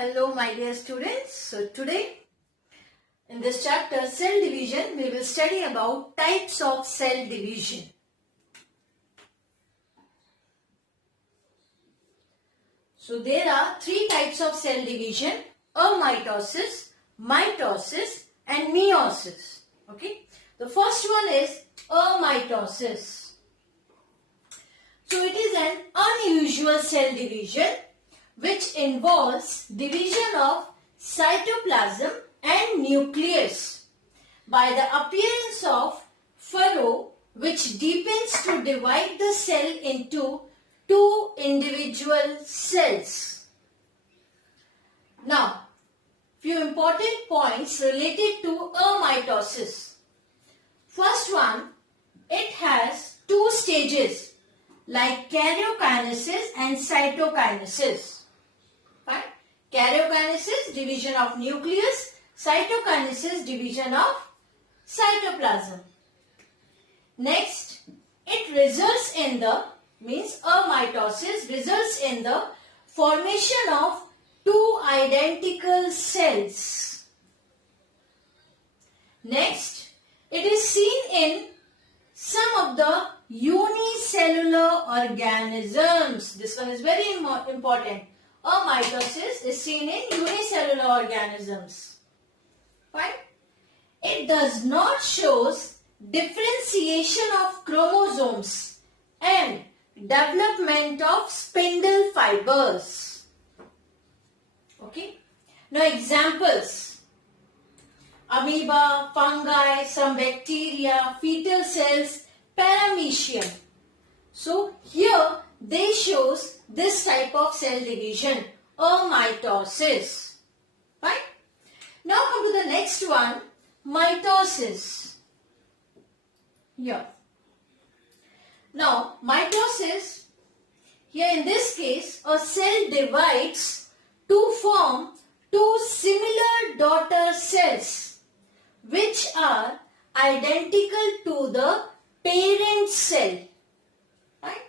Hello my dear students. So today in this chapter cell division we will study about types of cell division. So there are three types of cell division: amitosis, mitosis and meiosis. Okay. The first one is amitosis. So it is an unusual cell division which involves division of cytoplasm and nucleus by the appearance of furrow which deepens to divide the cell into two individual cells. Now, few important points related to amitosis. First one, it has two stages like karyokinesis and cytokinesis. Right? Karyokinesis, division of nucleus; cytokinesis, division of cytoplasm. Next, it results in the, amitosis results in the formation of two identical cells. Next, it is seen in some of the unicellular organisms. This one is very important. Amitosis is seen in unicellular organisms. Fine. It does not show differentiation of chromosomes and development of spindle fibers. Okay. Now examples: amoeba, fungi, some bacteria, fetal cells, paramecium. So here they shows this type of cell division, amitosis. Right? Now come to the next one, mitosis. Here. Now mitosis, here in this case a cell divides to form two similar daughter cells which are identical to the parent cell. Right?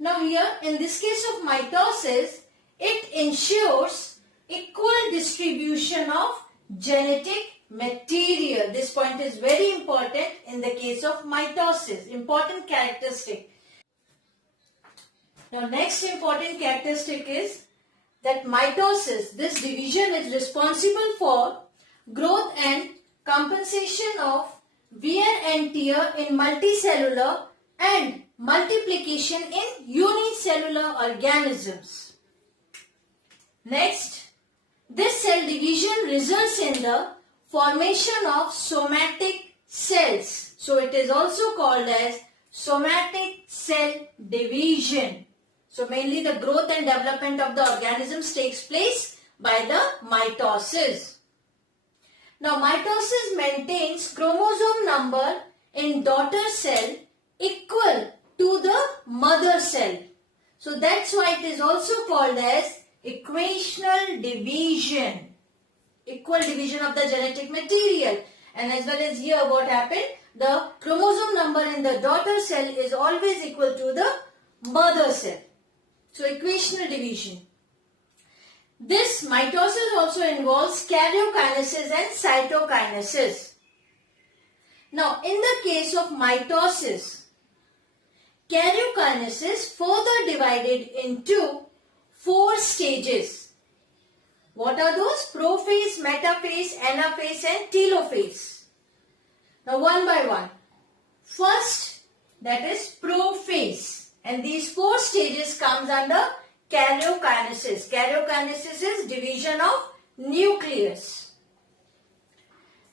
Now here in this case of mitosis, it ensures equal distribution of genetic material. This point is very important in the case of mitosis. Important characteristic. Now next important characteristic is that mitosis, this division is responsible for growth and compensation of wear and tear in multicellular and multiplication in unicellular organisms. Next, this cell division results in the formation of somatic cells. So it is also called as somatic cell division. So mainly the growth and development of the organisms takes place by the mitosis. Now mitosis maintains chromosome number in daughter cell equal to the mother cell. So that's why it is also called as equational division. Equal division of the genetic material. And as well as here what happened? The chromosome number in the daughter cell is always equal to the mother cell. So equational division. This mitosis also involves karyokinesis and cytokinesis. Now in the case of mitosis, karyokinesis further divided into four stages. What are those? Prophase, metaphase, anaphase and telophase. Now one by one. First, that is prophase. And these four stages comes under karyokinesis. Karyokinesis is division of nucleus.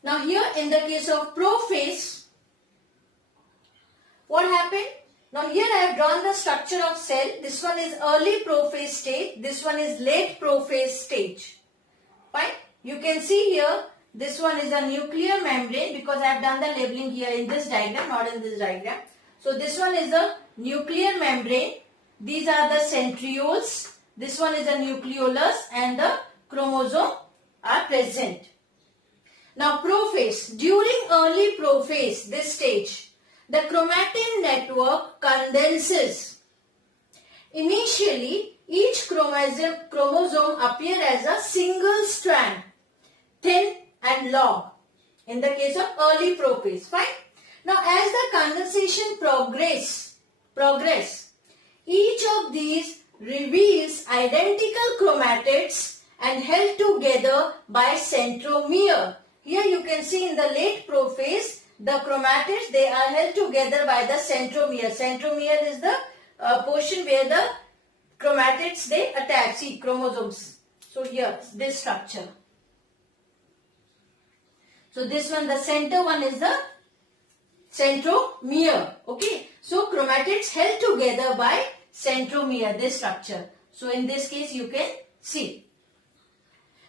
Now here in the case of prophase, what happened? Now here I have drawn the structure of cell. This one is early prophase stage. This one is late prophase stage. Fine. You can see here this one is a nuclear membrane because I have done the labeling here in this diagram, not in this diagram. So this one is a nuclear membrane. These are the centrioles. This one is a nucleolus and the chromosome are present. Now prophase. During early prophase, this stage, the chromatin network condenses. Initially, each chromosome appear as a single strand, thin and long. In the case of early prophase, fine. Now, as the condensation progress, each of these reveals identical chromatids and held together by centromere. Here you can see in the late prophase, the chromatids, they are held together by the centromere. Centromere is the portion where the chromatids, they attach, see, chromosomes. So here, this structure. So this one, the center one is the centromere. Okay. So chromatids held together by centromere, this structure. So in this case, you can see.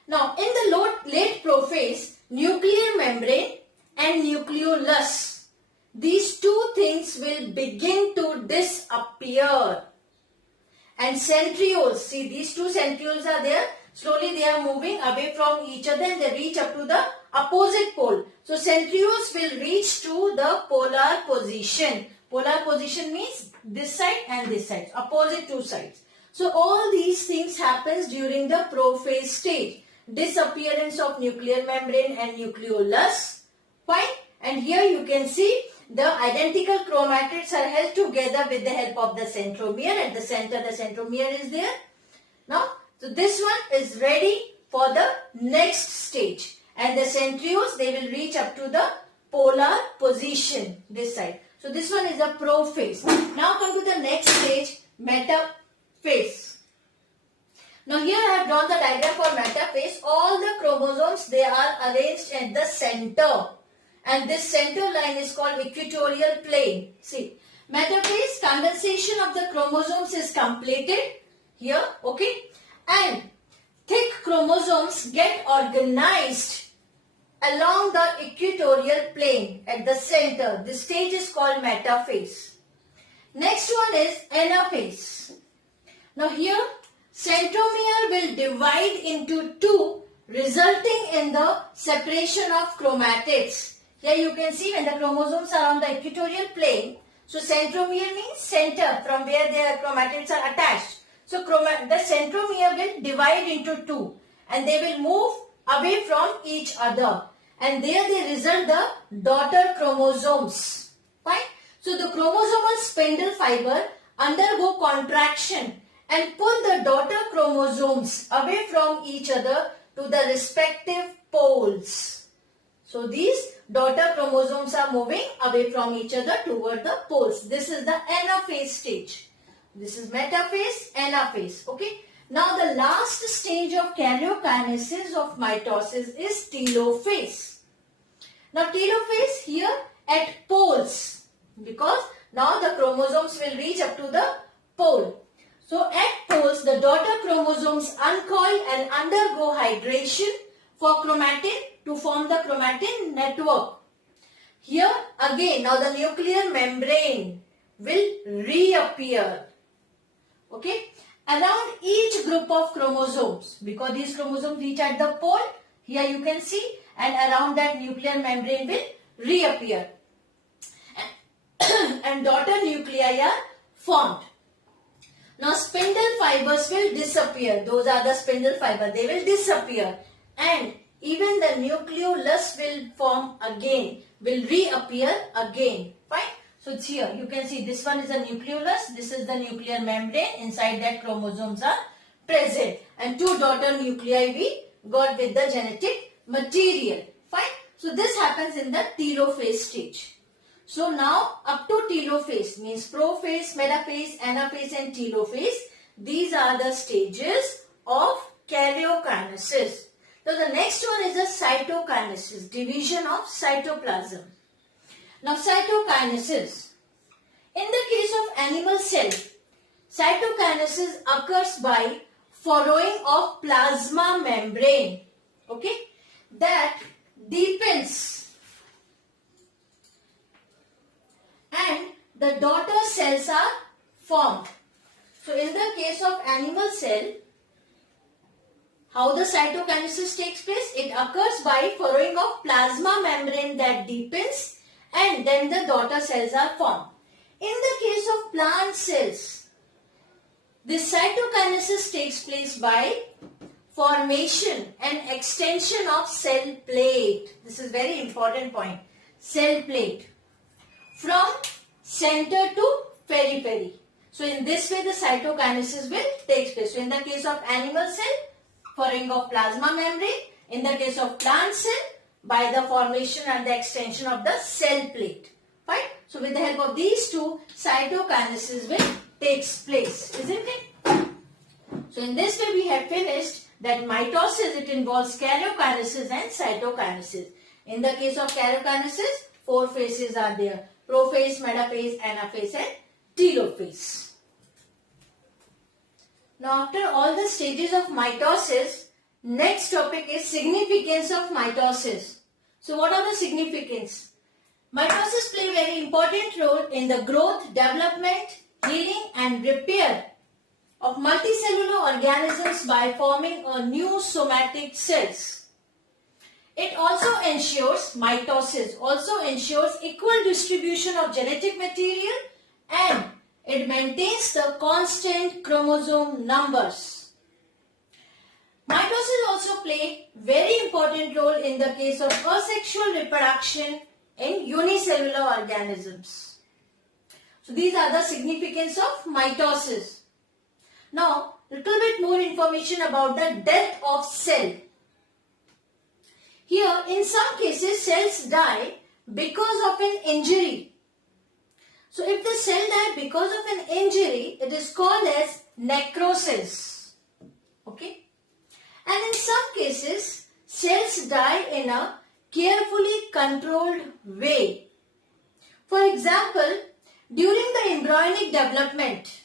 Now, in the late prophase, nuclear membrane and nucleolus, these two things will begin to disappear. And centrioles, see, these two centrioles are there. Slowly they are moving away from each other and they reach up to the opposite pole. So centrioles will reach to the polar position. Polar position means this side and this side, opposite two sides. So all these things happens during the prophase stage. Disappearance of nuclear membrane and nucleolus. Fine. And here you can see the identical chromatids are held together with the help of the centromere. At the center, the centromere is there. Now, so this one is ready for the next stage. And the centrioles, they will reach up to the polar position, this side. So this one is a prophase. Now come to the next stage, metaphase. Now here I have drawn the diagram for metaphase. All the chromosomes, they are arranged at the center. And this center line is called equatorial plane. See, metaphase, condensation of the chromosomes is completed here, okay? And thick chromosomes get organized along the equatorial plane at the center. This stage is called metaphase. Next one is anaphase. Now here, centromere will divide into two, resulting in the separation of chromatids. Here you can see when the chromosomes are on the equatorial plane. So centromere means center from where their chromatids are attached. So the centromere will divide into two and they will move away from each other. And there they result the daughter chromosomes. Fine. So the chromosomal spindle fiber undergo contraction and pull the daughter chromosomes away from each other to the respective poles. So these daughter chromosomes are moving away from each other toward the poles. This is the anaphase stage. This is metaphase, anaphase. Okay. Now the last stage of karyokinesis of mitosis is telophase. Now telophase here at poles, because now the chromosomes will reach up to the pole. So at poles, the daughter chromosomes uncoil and undergo hydration for chromatin to form the chromatin network. Here again, now the nuclear membrane will reappear. Okay, around each group of chromosomes, because these chromosomes reach at the pole, here you can see, and around that nuclear membrane will reappear. And daughter nuclei are formed. Now spindle fibers will disappear. Those are the spindle fiber. They will disappear. And even the nucleolus will form again, will reappear again. Fine. So it's here. You can see this one is a nucleolus. This is the nuclear membrane. Inside that chromosomes are present. And two daughter nuclei we got with the genetic material. Fine. So this happens in the telophase stage. So now up to telophase means prophase, metaphase, anaphase and telophase. These are the stages of karyokinesis. So the next one is the cytokinesis, division of cytoplasm. Now cytokinesis. In the case of animal cell, cytokinesis occurs by furrowing of plasma membrane. Okay, that deepens and the daughter cells are formed. So in the case of animal cell, how the cytokinesis takes place? It occurs by furrowing of plasma membrane that deepens and then the daughter cells are formed. In the case of plant cells, This cytokinesis takes place by formation and extension of cell plate. This is very important point. Cell plate. From center to periphery. So in this way the cytokinesis will take place. So in the case of animal cell, forming of plasma membrane. In the case of plant cell, by the formation and the extension of the cell plate. Fine. So with the help of these two, cytokinesis will take place. Isn't it? So in this way we have finished that mitosis, it involves karyokinesis and cytokinesis. In the case of karyokinesis, 4 phases are there. Prophase, metaphase, anaphase and telophase. Now after all the stages of mitosis, next topic is significance of mitosis. So what are the significance? Mitosis play a very important role in the growth, development, healing and repair of multicellular organisms by forming a new somatic cells. It also ensures, mitosis also ensures equal distribution of genetic material and it maintains the constant chromosome numbers. Mitosis also play very important role in the case of asexual reproduction in unicellular organisms. So these are the significance of mitosis. Now, little bit more information about the death of cell. Here, in some cases, cells die because of an injury. So, if the cell died because of an injury, it is called as necrosis. Okay? And in some cases, cells die in a carefully controlled way. For example, during the embryonic development,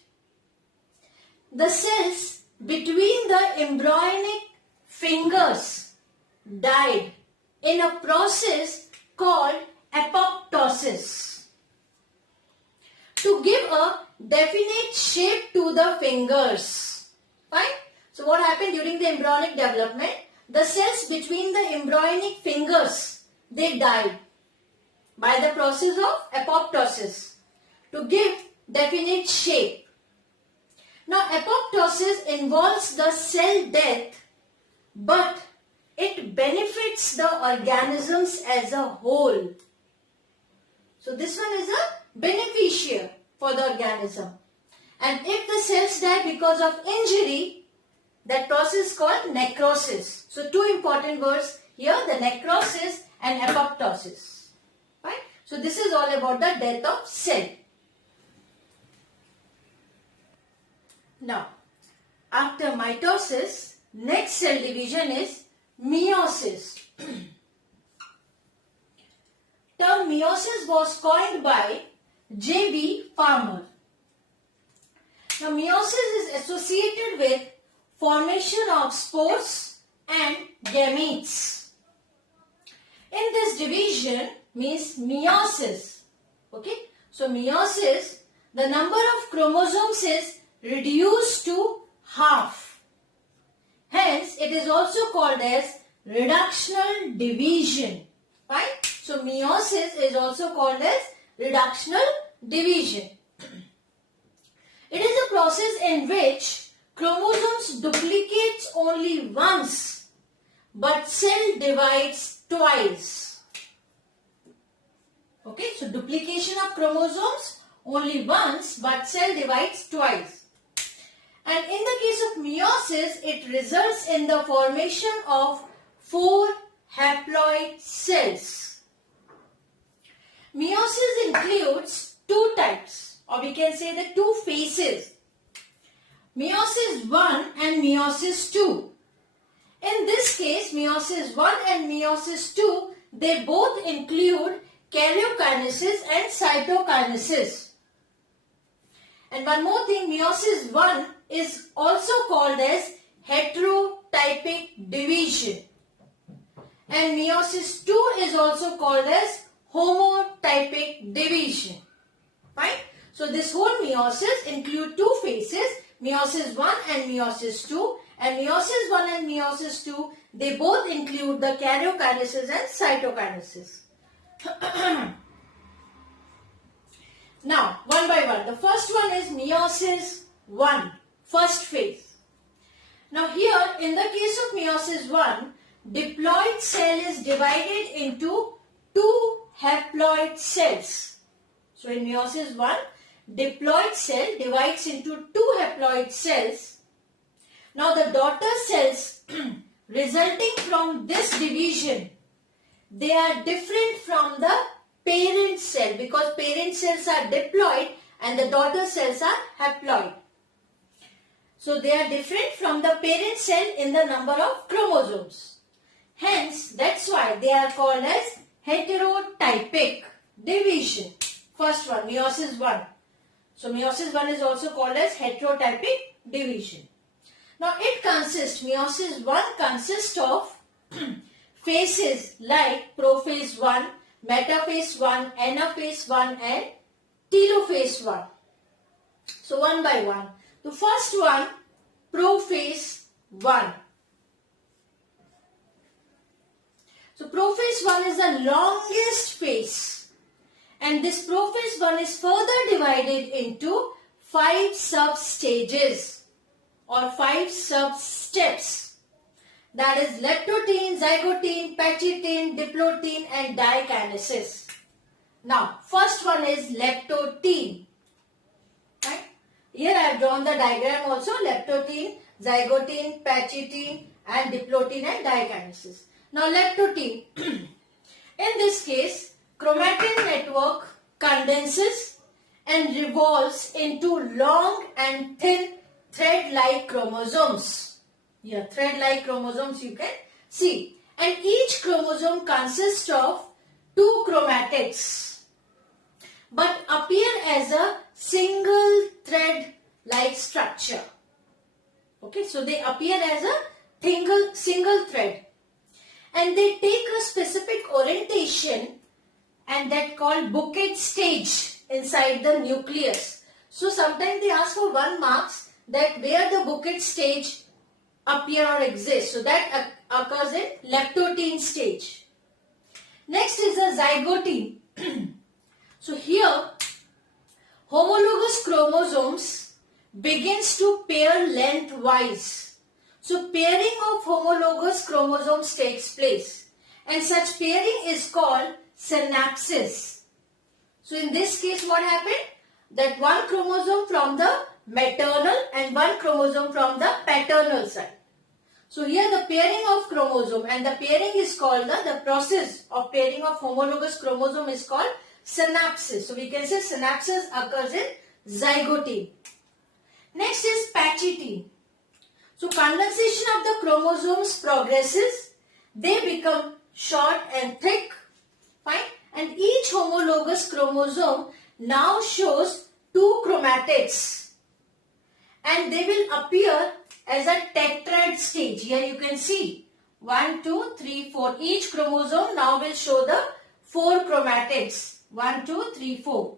the cells between the embryonic fingers died in a process called apoptosis to give a definite shape to the fingers. Fine? So what happened during the embryonic development? The cells between the embryonic fingers, they died by the process of apoptosis to give definite shape. Now, apoptosis involves the cell death, but it benefits the organisms as a whole. So, this one is a beneficiary for the organism. And if the cells die because of injury, that process is called necrosis. So, two important words here, the necrosis and apoptosis. Right? So, this is all about the death of cell. Now, after mitosis, next cell division is meiosis. Term meiosis was coined by J.B. Farmer. Now, meiosis is associated with formation of spores and gametes. In this division means meiosis. Okay, so meiosis, the number of chromosomes is reduced to half. Hence, it is also called as reductional division. Right? So, meiosis is also called as reductional division. It is a process in which chromosomes duplicates only once, but cell divides twice. Okay, so duplication of chromosomes only once, but cell divides twice. And in the case of meiosis, it results in the formation of 4 haploid cells. Meiosis includes 2 types, or we can say the 2 phases. Meiosis 1 and meiosis 2. In this case, meiosis 1 and meiosis 2, they both include karyokinesis and cytokinesis. And one more thing, meiosis 1 is also called as heterotypic division. And meiosis 2 is also called as homotypic division. Fine? So this whole meiosis include 2 phases, meiosis 1 and meiosis 2. And meiosis 1 and meiosis 2, they both include the karyokinesis and cytokinesis. Now, one by one. The first one is meiosis 1, first phase. Now here in the case of meiosis 1, diploid cell is divided into two haploid cells. So in meiosis 1, diploid cell divides into two haploid cells. Now the daughter cells resulting from this division, they are different from the parent cell because parent cells are diploid and the daughter cells are haploid. So they are different from the parent cell in the number of chromosomes. Hence, that's why they are called as heterotypic division. First one, meiosis 1. So meiosis 1 is also called as heterotypic division. Now it consists, meiosis 1 consists of phases like Prophase 1, Metaphase 1, Anaphase 1 and Telophase 1. So one by one. The first one, Prophase 1. So Prophase 1 is the longest phase, and this Prophase 1 is further divided into 5 sub-stages or 5 sub-steps. That is leptotene, zygotene, pachytene, diplotene and dikinesis. Now first one is leptotene. Right? Here I have drawn the diagram also, leptotene, zygotene, pachytene and diplotene and dikinesis. Now leptotene, in this case, chromatin network condenses and revolves into long and thin thread-like chromosomes. Here, thread-like chromosomes you can see. And each chromosome consists of 2 chromatids, but appear as a single thread-like structure. Okay, so they appear as a single thread. And they take a specific orientation and that called bouquet stage inside the nucleus. So sometimes they ask for 1 marks that where the bouquet stage appear or exist. So that occurs in leptotene stage. Next is the zygotene. So here homologous chromosomes begins to pair lengthwise. So pairing of homologous chromosomes takes place and such pairing is called synapsis. So in this case what happened? That 1 chromosome from the maternal and 1 chromosome from the paternal side. So here the pairing of chromosome and the pairing is called the process of pairing of homologous chromosome is called synapsis. So we can say synapsis occurs in zygotene. Next is pachytene. So condensation of the chromosomes progresses, they become short and thick, fine, and each homologous chromosome now shows 2 chromatids and they will appear as a tetrad stage. Here you can see 1, 2, 3, 4. Each chromosome now will show the 4 chromatids. 1, 2, 3, 4.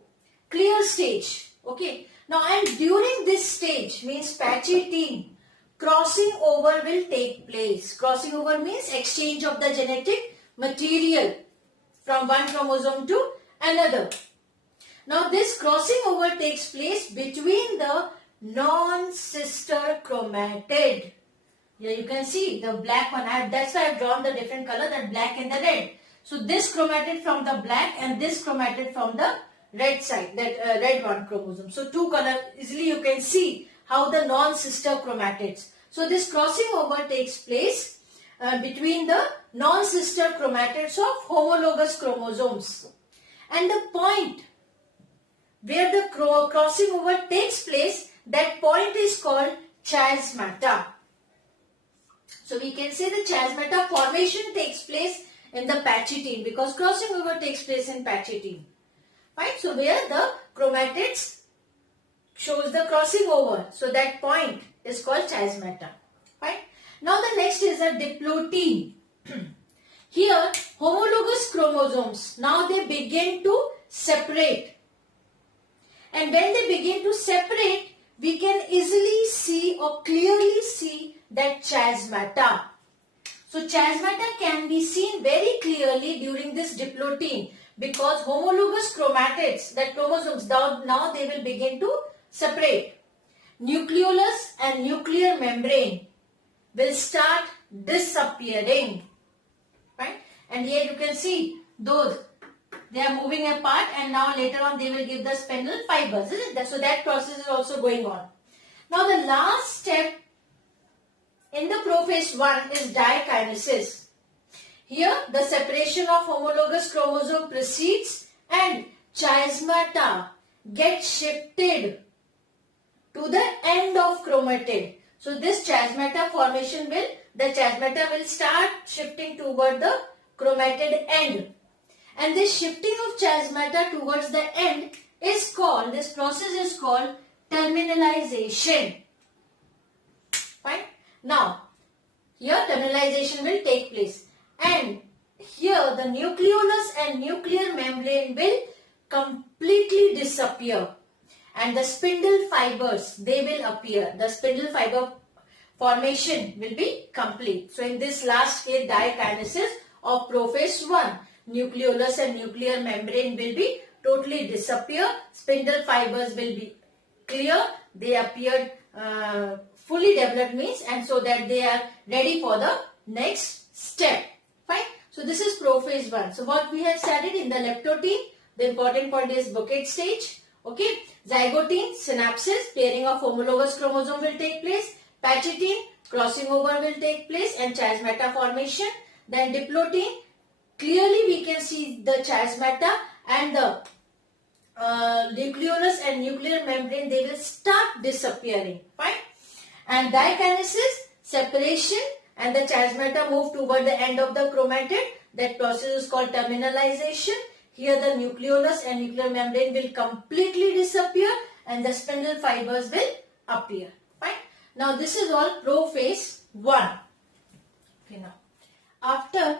Clear stage. Okay. Now and during this stage means pachytene, crossing over will take place. Crossing over means exchange of the genetic material from 1 chromosome to another. Now this crossing over takes place between the non-sister chromatid. Here you can see the black one. That's why I have drawn the different color, that black and the red. So this chromatid from the black and this chromatid from the red side, that red one chromosome. So 2 color, easily you can see how the non-sister chromatids. So this crossing over takes place between the non-sister chromatids of homologous chromosomes. And the point where the crossing over takes place, that point is called chiasmata. So we can say the chiasmata formation takes place in the pachytene because crossing over takes place in pachytene. Right? So where the chromatids shows the crossing over. So that point is called chiasmata. Right? Now the next is a diplotene. Here homologous chromosomes, now they begin to separate. And when they begin to separate, we can easily see or clearly see that chiasmata. So chiasmata can be seen very clearly during this diplotene because homologous chromatids, that chromosomes, now they will begin to separate. Nucleolus and and nuclear membrane will start disappearing. Right? And here you can see those, they are moving apart, and now later on they will give the spindle fibers, isn't it? So that process is also going on. Now the last step in the prophase 1 is dikinesis. Here the separation of homologous chromosome proceeds and chiasmata get shifted to the end of chromatid. So this chiasmata formation the chiasmata will start shifting toward the chromatid end. And this shifting of chiasmata towards the end is called, this process is called terminalization. Fine. Now, here terminalization will take place. And here the nucleolus and nuclear membrane will completely disappear. And the spindle fibers, they will appear. The spindle fiber formation will be complete. So in this last case, dikinesis of prophase 1, nucleolus and nuclear membrane will be totally disappear. Spindle fibers will be clear. They appeared fully developed means, and so that they are ready for the next step. Fine. So this is prophase 1. So what we have studied in the leptotene, the important point is bouquet stage. Okay. Zygotene, synapsis, pairing of homologous chromosome will take place. Pachytene, crossing over will take place and chiasmata formation. Then diplotene, clearly we can see the chiasmata and the nucleolus and nuclear membrane, they will start disappearing. Fine. And dikinesis, separation, and the chiasmata move toward the end of the chromatid. That process is called terminalization. Here the nucleolus and nuclear membrane will completely disappear and the spindle fibers will appear. Fine. Now this is all prophase 1. Okay, now after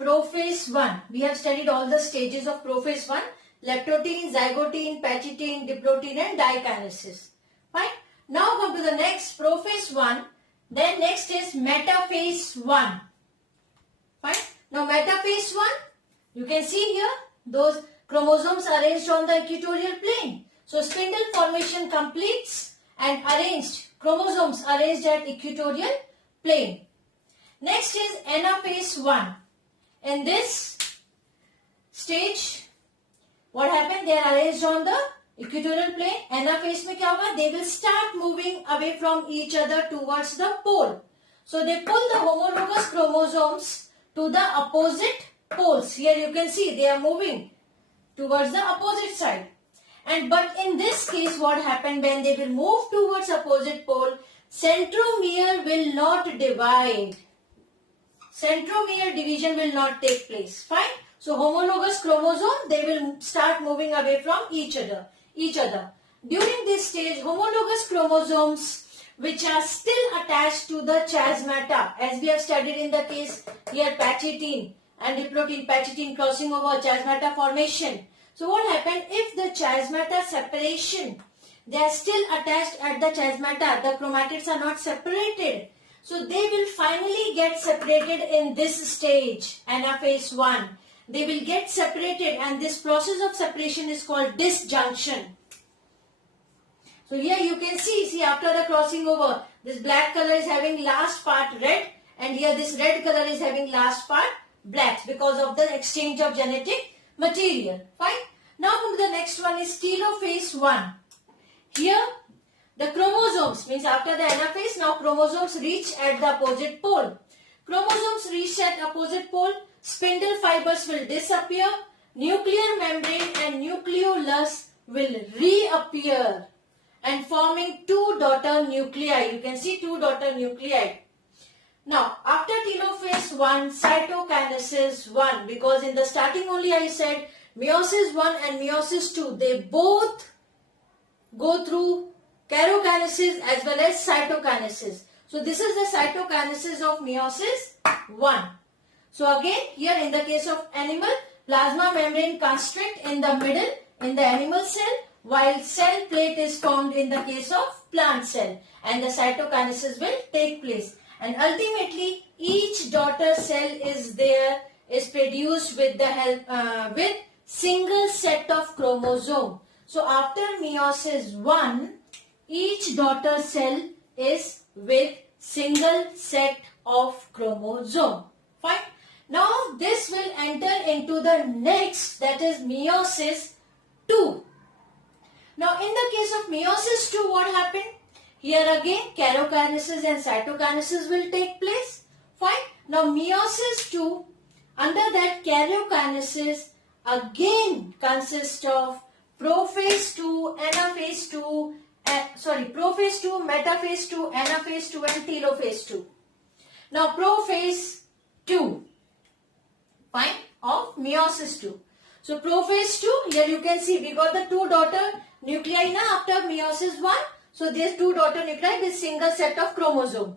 prophase 1, we have studied all the stages of prophase 1: leptotene, zygotene, pachytene, diplotene and dikinesis. Fine. Now come to the next, prophase 1. Then next is metaphase 1. Fine. Now metaphase 1, you can see here those chromosomes arranged on the equatorial plane. So spindle formation completes and arranged, chromosomes arranged at equatorial plane. Next is Anaphase 1. In this stage, what happened? They are arranged on the equatorial plane. Anaphase में क्या होगा? They will start moving away from each other towards the pole. So they pull the homologous chromosomes to the opposite poles. Here you can see they are moving towards the opposite side. But in this case, what happened when they will move towards opposite pole? Centromere will not divide. Centromere division will not take place. Fine. So homologous chromosome, they will start moving away from each other. During this stage, homologous chromosomes which are still attached to the chiasmata, as we have studied in the case here, pachytene and diplotene, pachytene crossing over, chiasmata formation. So what happened if the chiasmata separation, they are still attached at the chiasmata, the chromatids are not separated. So they will finally get separated in this stage, Anaphase 1. They will get separated and this process of separation is called disjunction. So here you can see after the crossing over, this black color is having last part red and here this red color is having last part black because of the exchange of genetic material. Fine. Now come to the next one is Telophase 1. Here the chromosomes, means after the anaphase, now chromosomes reach at the opposite pole. Chromosomes reach at opposite pole, spindle fibers will disappear, nuclear membrane and nucleolus will reappear and forming two daughter nuclei. You can see two daughter nuclei. Now, after telophase 1, cytokinesis 1, because in the starting only I said meiosis 1 and meiosis 2, they both go through kerokinesis as well as cytokinesis. So this is the cytokinesis of meiosis 1. So again, here in the case of animal, plasma membrane constrict in the middle in the animal cell, while cell plate is formed in the case of plant cell, and the cytokinesis will take place. And ultimately, each daughter cell is produced with the help with single set of chromosome. So after meiosis 1, each daughter cell is with single set of chromosome. Fine. Now this will enter into the next, that is meiosis 2. Now in the case of meiosis 2, what happened? Here again karyokinesis and cytokinesis will take place. Fine. Now meiosis 2, under that karyokinesis again consists of Prophase 2, Anaphase 2, Prophase 2, Metaphase 2, Anaphase 2 and Telophase 2. Now Prophase 2, fine, of meiosis 2. So Prophase 2, here you can see we got the two daughter nuclei now after meiosis 1. So these two daughter nuclei with single set of chromosome.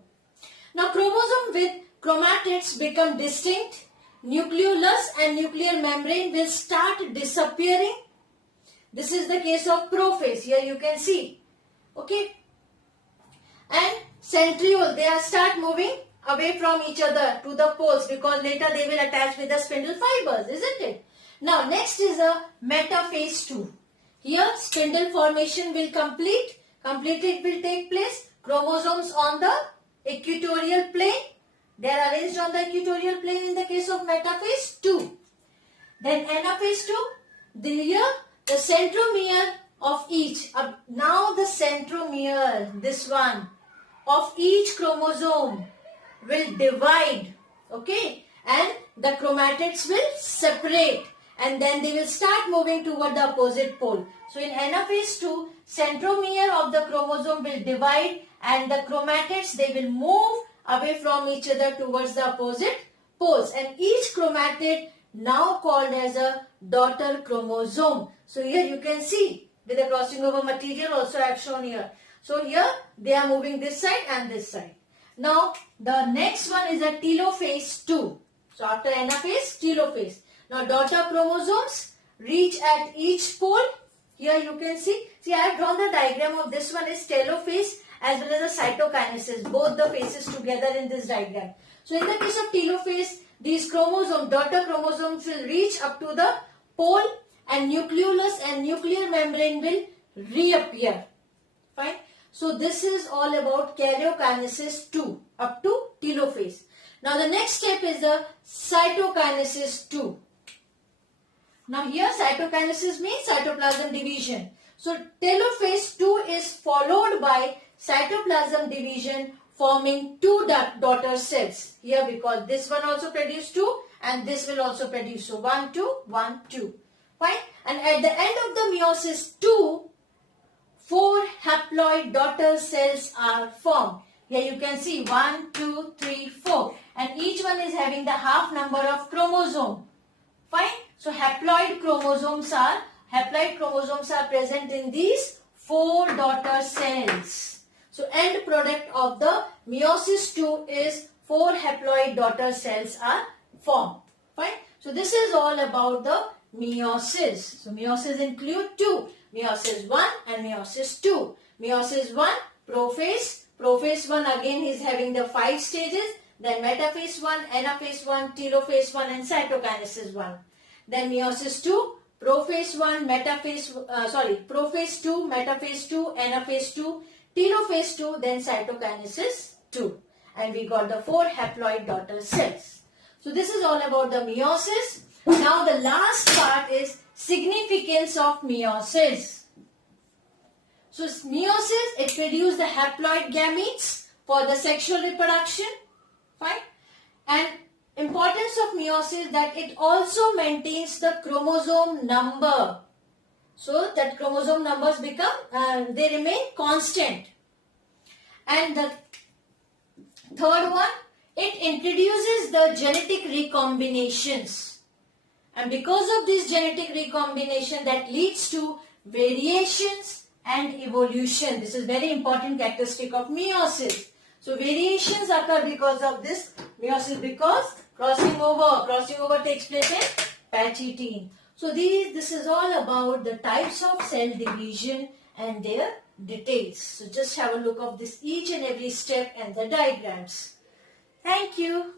Now chromosome with chromatids become distinct. Nucleolus and nuclear membrane will start disappearing. This is the case of prophase. Here you can see. Okay. And centriole, they are start moving away from each other to the poles because later they will attach with the spindle fibers, isn't it? Now next is a metaphase 2. Here spindle formation will complete. Completed will take place. Chromosomes on the equatorial plane. They are arranged on the equatorial plane in the case of metaphase 2. Then anaphase 2. Here the centromere of each. Now the centromere, this one, of each chromosome will divide. Okay. And the chromatids will separate. And then they will start moving toward the opposite pole. So in anaphase 2, centromere of the chromosome will divide and the chromatids, they will move away from each other towards the opposite poles. And each chromatid now called as a daughter chromosome. So here you can see with the crossing over material also I have shown here. So here they are moving this side and this side. Now the next one is a telophase 2. So after anaphase, telophase. Now daughter chromosomes reach at each pole. Here you can see. See, I have drawn the diagram of this one is telophase as well as the cytokinesis. Both the phases together in this diagram. So in the case of telophase, these chromosomes, daughter chromosomes will reach up to the pole and nucleolus and nuclear membrane will reappear. Fine. So this is all about karyokinesis 2 up to telophase. Now the next step is the cytokinesis 2. Now here cytokinesis means cytoplasm division. So telophase 2 is followed by cytoplasm division forming two daughter cells. Here because this one also produce 2 and this will also produce. So 1, 2, 1, 2. Fine. And at the end of the meiosis 2, 4 haploid daughter cells are formed. Here you can see 1, 2, 3, 4. And each one is having the half number of chromosome. Fine. So haploid chromosomes are present in these 4 daughter cells. So end product of the meiosis 2 is 4 haploid daughter cells are formed. Fine. So this is all about the meiosis. So meiosis include 2. Meiosis 1 and meiosis 2. Meiosis 1, prophase. Prophase 1 again is having the 5 stages. Then metaphase 1, anaphase 1, telophase 1 and cytokinesis 1. Then meiosis 2, prophase 1, prophase 2, metaphase 2, anaphase 2, telophase 2, then cytokinesis 2. And we got the 4 haploid daughter cells. So this is all about the meiosis. Now the last part is significance of meiosis. So meiosis, it produces the haploid gametes for the sexual reproduction. Fine. And importance of meiosis that it also maintains the chromosome number. So that chromosome numbers become, they remain constant. And the third one, it introduces the genetic recombinations. And because of this genetic recombination that leads to variations and evolution. This is very important characteristic of meiosis. So variations occur because of this meiosis because crossing over takes place in patch 18. So this is all about the types of cell division and their details. So just have a look of this each and every step and the diagrams. Thank you.